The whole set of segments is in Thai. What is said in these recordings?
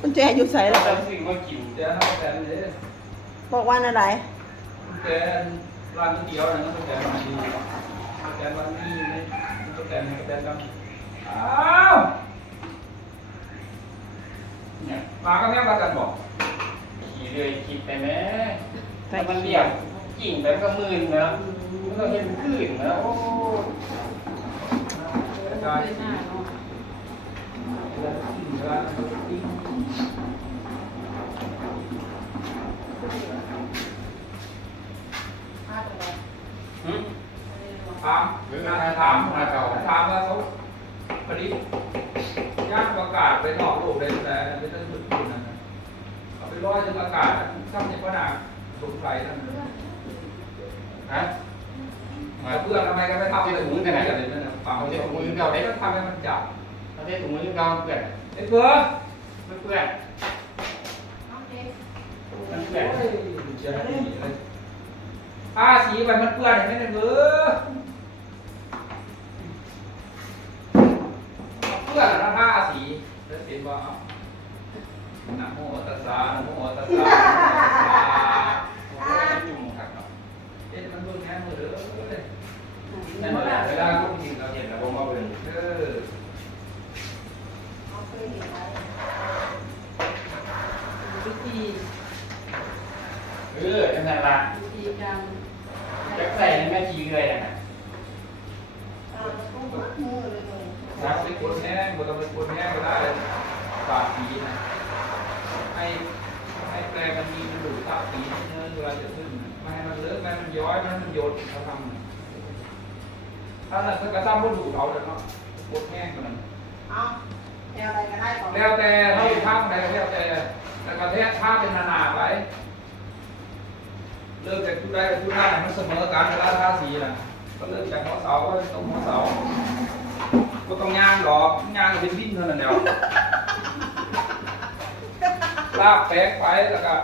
กุญแจอยู่ใส่หรอแต่สิ่งมากินเดี๋ยวเขาแต่เลยบอกว่าอะไรแต่ร้านก๋วยเตี๋ยวนะเขาแต่มาดีเขาแต่วันนี้เลยเขาแต่เขาแต่กันอ้าวเนี่ยมาก็แม่มากันบอกขี่เลยขี่ไปแม่แต่มันเรียกกิ่งแบบก็มื่นนะมันก็เห็นขึ้นนะโอ้ ได้สิร้านก๋วยเตี๋ยว หึ ถามถามถามถามว่าเขาพอดีย่างประกาศไปนอกโลกเลยแต่ไม่ต้องหยุดคุณนะเอาไปร้อยถึงอากาศซ้ำในพนาสงสัยนั่นฮะมาเพื่อนทำไมก็ไม่ทำเลยถุงกันเลยนั่นนะฟังเขาจะถุงเก่าได้ก็ทำให้มันจับประเทศถุงมือเราเปื่อนไอ้เพื่อ นมันเปื่อนมันเปื่อนผ้าสีไปมันเปื้อนเห็นไหมเนี่ยเบ้อเปื้อนแล้วผ้าสีแล้วเสียบ่นะโมตัสสะนะโมตัสสะนะโมตัสสะโอ้ยยุ่งครับเนาะเอ๊ะมันเบิ่งแง่มือเด้อเอ้ยนั่นแหละเวลาลูกกินเราเห็นแล้วผมมาเบิ่งเออ วิธี เออจังไงล่ะวิธีการจะใส่ในแม่ชีเลยนะถ้าเป็นคนแห้งบ่ต้องเป็นคนแห้งก็ได้ปากผีนะให้ให้แปลมันมีมันดูดปากผีเนื้อเวลาจะขึ้นไม่ให้มันเลอะไม่ให้มันย้อยไม่ให้มันโยนเขาทำถ้านั่นก็ซ้ำก็ดูดเอาเลยเนาะบดแห้งกันนั้นเอาแนวอะไรก็ได้ก่อนแล้วแต่ถ้าอยู่ข้างใดก็แล้วแต่แต่กระแทกท่าเป็นนานาไป เริ่มจากชุดได้กับชุดได้มันเสมอกันเวลาท่าสีนะก็เริ่มจากหัวเสาก็ต้องหัวเสาก็ต้องย่างหรอกย่างก็เป็นดิ้นเท่านั้นแหล้วลากแป้งไปแล้วก็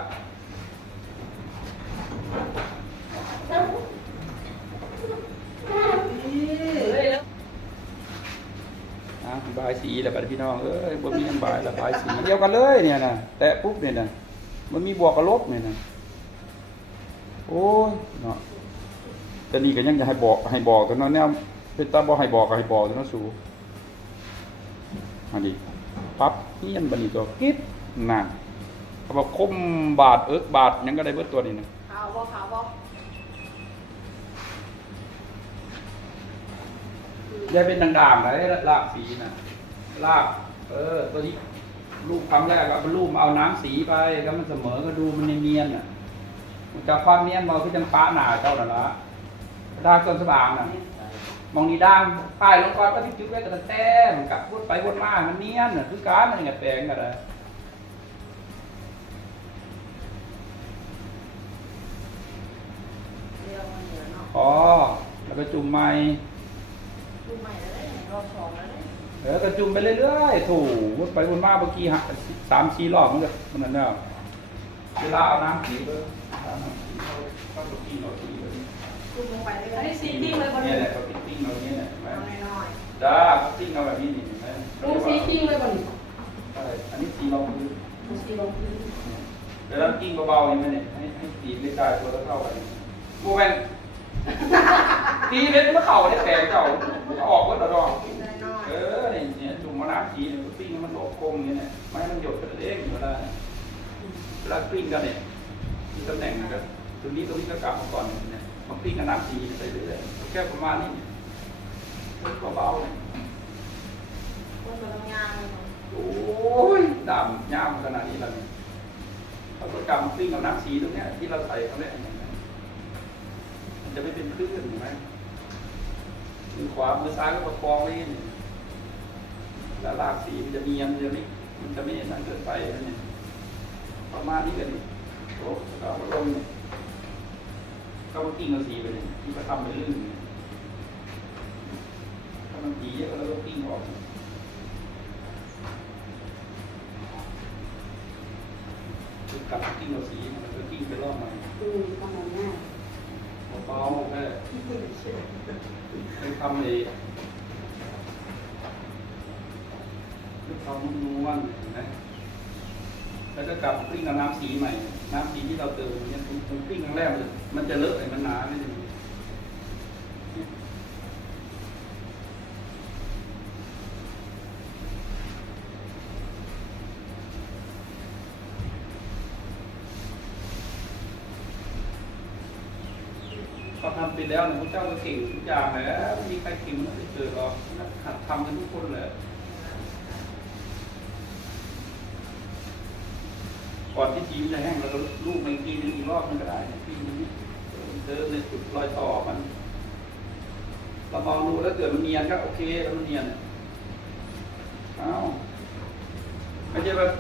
อะบายสีแล้วพี่น้องเอ้ยบ่มีอันบายแล้วบายสีเดียวกันเลยเนี่ยนะแตะปุ๊บเนี่ยนะมันมีบวกกับลบเนี่ยนะ โอ้ยเนาะแต่นี่ก็ยังจะให้บอกให้บอกกันเนาะแนวเป็นตาบ่ให้บอกก็ให้บอกเนาะสูอันนี้ปั๊บเฮียนบัดนี้ตัวกิ๊บนั่นเขาบอกคมบาดเอิกบาดยังก็ได้เบิดตัวนี้นะขาวบ่ขาวบ่ยายเป็นด่างๆเลยลากสีนะลากเออตัวนี้ลูกครั้งแรกเอาเป็นลูกเอาน้ำสีไปแล้วมันเสมอก็ดูมันเนียนๆน่ะ มันจากความเนียนมาคือจังป้าหนาเจ้าน่ะละด่างต้นสว่างน่ะมองนี่ด่างป้ายลงก่อนก็ที่จุดไว้กับแต้มกับวนไปวนมามันเนียนน่ะคือการมันอย่างแปลงกันเลยอเนาะอ๋อแล้วก็จุ่มไม้ลูกใหม่แล้วได้รอบสองแล้วได้เออก็จุ่มไปเรื่อยๆถูวนไปวนมาเมื่อกี้หักสามสี่รอบมันก็มันนั่นแล้ว เวลาเอาน้ำสีเบอร์เอาน้ำสีเขาเขาตัวกินเอาสีไปลูกลงไปเลยอันนี้สีปิ้งเลยบนเนี่ยแหละเขาปิ้งเอาเนี่ยแหละเห็นไมเอาน้อยจ้าเขาปิ้งเอาแบบนี้นี่เห็นไหมลุงสีปิ้งเลยบนใช่อันนี้สีรองพื้นลุงสีลงพื้นเวลาปิ้งเบาๆอย่างนี้เนี่ยให้ให้สีไม่ได้ตัวละเท่ากันกูเป็นตีเล็กเมื่อเข่าเนี่ยแตกเจ้าออกก็ตลอดๆกินน้อยเออเนี่ยจุ่มมะนาวสีเนี่ยปิ้งมันโลกกลมเนี่ยไม่มันหยดกันเองเวลาเวลาปิ้งกันเนี่ยมีตำแหน่งกันตรงนี้ตรงนี้ก็กลับมาก่อนเนี่ยมาปิ้งกับน้ำสีไปเรื่อยๆแค่ประมาณนี้เนี่ยเบาๆเนี่ยๆคนมันต้องย่างเลยเนาะโอ้ยดำยามขนาดนี้แล้วเนี่ยเราก็กำปิ้งกับน้ำสีตรงเนี้ยที่เราใส่เขาเนี่ยอย่างเงี้ยมันจะไม่เป็นคลื่นเห็นไหมมือขวามือซ้ายก็ประคองไว้อย่างนี้แล้วลากสีมันจะเนียนมันจะไม่มันจะไม่นั่นเกินไปนะเนี่ย ประมาณนี้กันนี่โอ้เราก็ลงเนี่ยก็มากิ้งเอาสีไปเลยที่ก็ทำไปลื่นเนี่ยถ้ามันสีเยอะแล้วก็กิ้งออกคือกลับมากิ้งเอาสีมันก็กิ้งไปรอบใหม่อืมประมาณนี้เบาๆแค่เป็นคำเลยลูกเขานุ่มนวลเห็นไหม แล้วก็กลับกลิ้งกับน้ำสีใหม่ น้ำสีที่เราเติมเนี่ยมันกลิ้งครั้งแรกมันมันจะเลอะไอ้มันหนาไม่ดีพอทำไปแล้วเนี่ยพระเจ้าก็เก่งทุกอย่างแล้วไม่มีใครเก่งมันก็เกิดหรอกหัดทำกันทุกคนเลย ก่อนที่จีมันจะแห้งเราก็ลูกมันอีกทีนึงอีกรอบนึงก็ได้ทีนึงเดินในจุดรอยต่อมันเรามองดูแล้วเกิดมันเนียนก็โอเคแล้วมันเนียนเอาไม่ใช่แบบ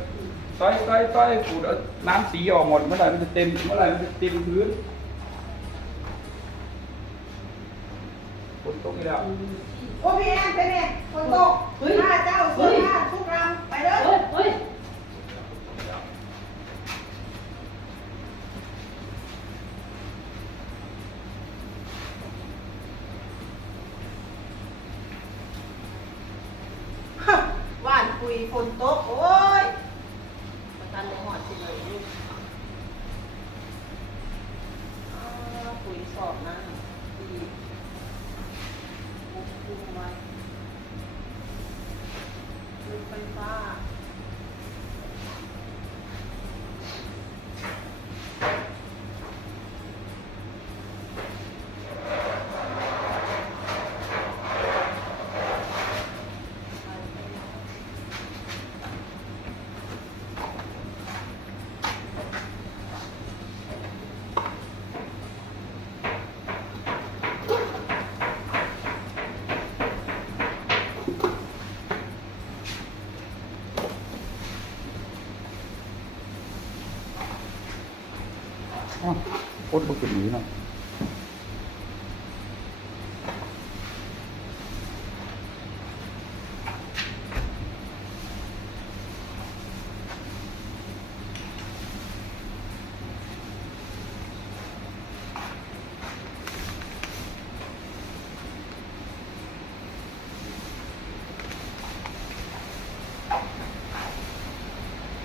ต้อยต้อยต้อยขูดเอาน้ำสีออกหมดเมื่อไหร่มันจะเต็มเมื่อไหร่มันจะเต็มพื้นฝนตกอีกแล้วโอ้พี่แอนไปเนี่ยคนตกหน้าเจ้าเสื้อผ้าทุกรำไปเลย คุยคนตกโอ้ยประกันเลยหอดสิเลยลูกอ่าคุยสอบนะดีมุกคุมไว้ลูกไฟฟ้า อ๋อโค ตรบุกนี้เนาะ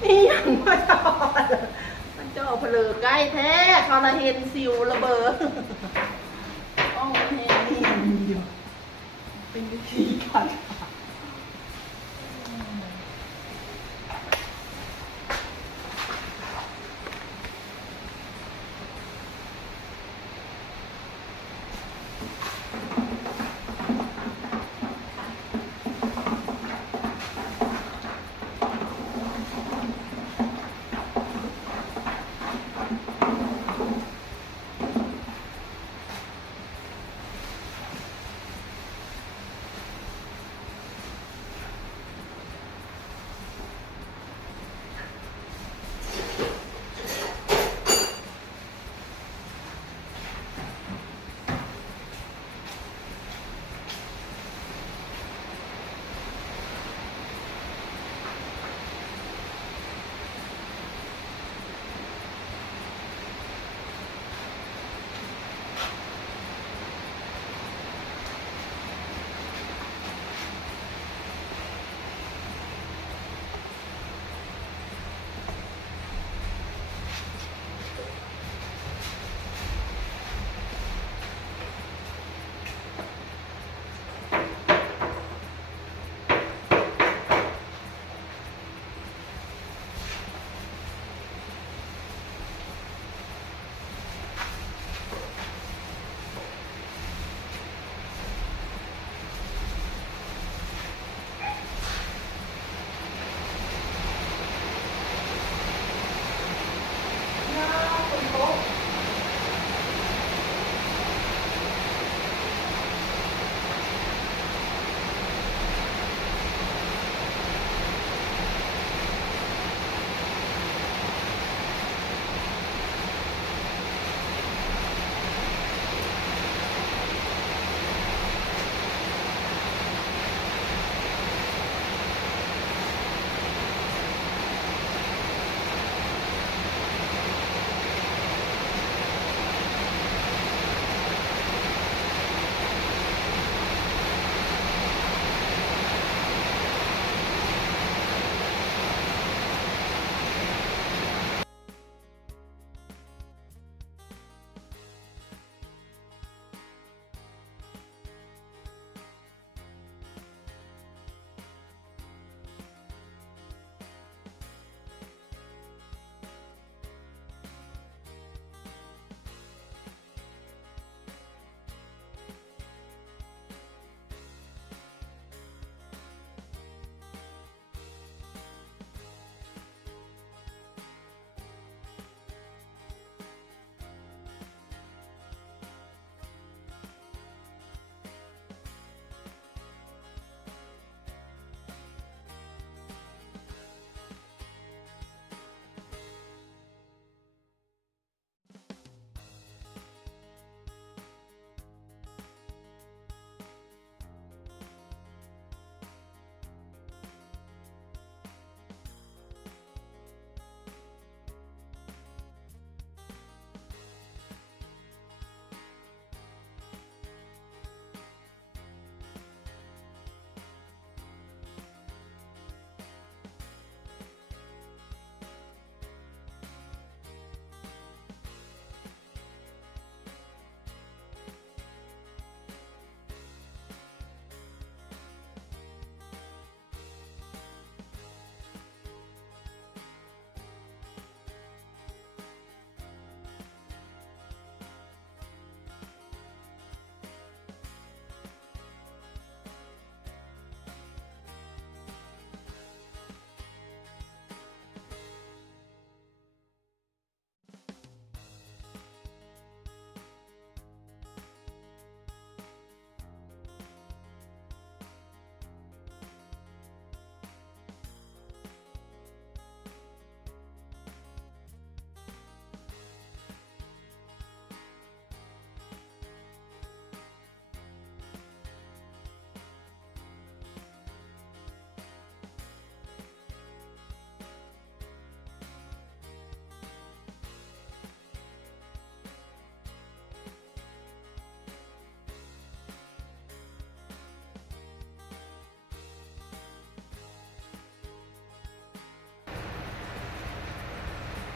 นี่ยังมาจอดมันจอเพลือ ใกล้แท้เขาละเห็นสิวระเบิดต้องเห็นนี่อยู่เป็นวิธีการ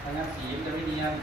ถ้างั้นสีมันจะไม่เนียน